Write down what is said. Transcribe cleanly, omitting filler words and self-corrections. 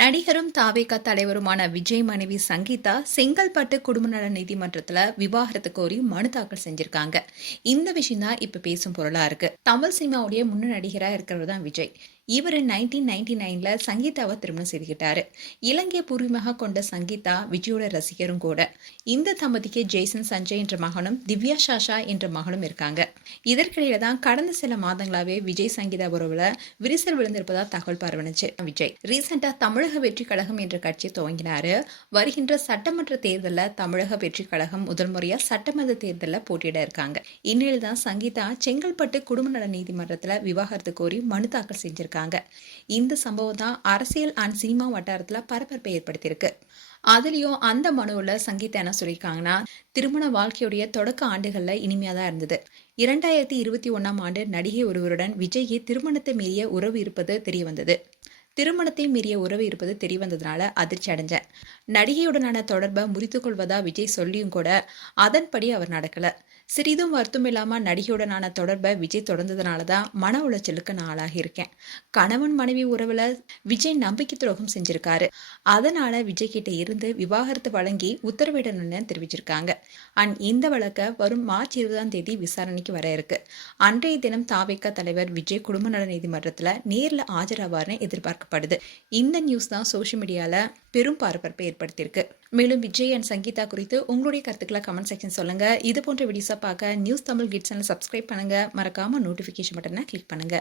நடிகரும் தாவேகா தலைவருமான விஜய் மனைவி சங்கீதா செங்கல்பட்டு குடும்ப நல நீதிமன்றத்துல விவாகரத்து கோரி மனு தாக்கல் செஞ்சிருக்காங்க. இந்த விஷயம் தான் இப்ப பேசும் பொருளா இருக்கு. தமிழ் சினிமாவுடைய முன்னணி நடிகரா இருக்கிறவர் தான் விஜய். இவர் 1999ல சங்கீதாவை திருமணம் செய்துக்கிட்டாரு. இலங்கை பூர்வீகமாக கொண்ட சங்கீதா விஜயோட ரசிகரும் கூட. இந்த தம்பதிக்கு ஜெய்சன் சஞ்சய் என்ற மகனும் திவ்யா சாஷா என்ற மகளும் இருக்காங்க. இதற்கிடையில தான் கடந்த சில மாதங்களாவே விஜய் சங்கீதா உறவுல விரிசல் விழுந்திருப்பதா தகவல் பரவணுச்சு. விஜய் ரீசெண்டா தமிழக வெற்றி கழகம் என்ற கட்சி துவங்கினாரு. வருகின்ற சட்டமன்ற தேர்தலில் தமிழக வெற்றி கழகம் முதல் முறையா சட்டமன்ற தேர்தலில் போட்டியிட இருக்காங்க. இந்நிலையில் தான் சங்கீதா செங்கல்பட்டு குடும்ப நல நீதிமன்றத்தில் விவாகரத்து கோரி மனு தாக்கல் செஞ்சிருக்காங்க. இந்த சம்பவம் தான் அரசியல் அண்ட் சினிமா வட்டாரத்தில் பரபரப்பை ஏற்படுத்தியிருக்கு. அதுலயும் அந்த மனுவுல சங்கீதா என்ன சொல்லியிருக்காங்கன்னா, திருமண வாழ்க்கையுடைய தொடக்க ஆண்டுகள்ல இனிமையா தான் இருந்தது. 2021ஆம் ஆண்டு நடிகை ஒருவருடன் விஜய்க்கு திருமணத்தை மீறிய உறவு இருப்பது தெரிய வந்தது. திருமணத்தை மீறிய உறவு இருப்பது தெரியவந்ததுனால அதிர்ச்சி அடைஞ்சேன். நடிகையுடனான தொடர்பை முறித்துக் கொள்வதா விஜய் சொல்லியும் கூட அதன்படி அவர் நடக்கல. சிறிதும் வருத்தம் இல்லாம நடிகையுடனான தொடர்பை விஜய் தொடர்ந்ததுனால தான் மன உளைச்சலுக்கு நான் ஆளாகி இருக்கேன். கணவன் மனைவி உறவுல விஜய் நம்பிக்கை துரோகம் செஞ்சிருக்காரு. அதனால விஜய் கிட்ட இருந்து விவாகரத்து வழங்கி உத்தரவிடணும்னு தெரிவிச்சிருக்காங்க. அண்ட் இந்த வழக்க வரும் மார்ச் 20ஆம் தேதி விசாரணைக்கு வர இருக்கு. அன்றைய தினம் தாவேகா தலைவர் விஜய் குடும்ப நல நீதிமன்றத்துல நேர்ல ஆஜராவார்னு எதிர்பார்க்கப்படுது. இந்த நியூஸ் தான் சோஷியல் மீடியால பெரும் பரபரப்பை ஏற்படுத்தியிருக்கு. மேலும் விஜய் அண்ட் சங்கீதா குறித்து உங்களுடைய கருத்துக்களை கமெண்ட் செக்ஷன் சொல்லுங்க. இது போன்ற வீடியோஸை பார்க்க news Tamil kids channel subscribe பண்ணுங்க. மறக்காம நோட்டிபிகேஷன் பட்டனை கிளிக் பண்ணுங்க.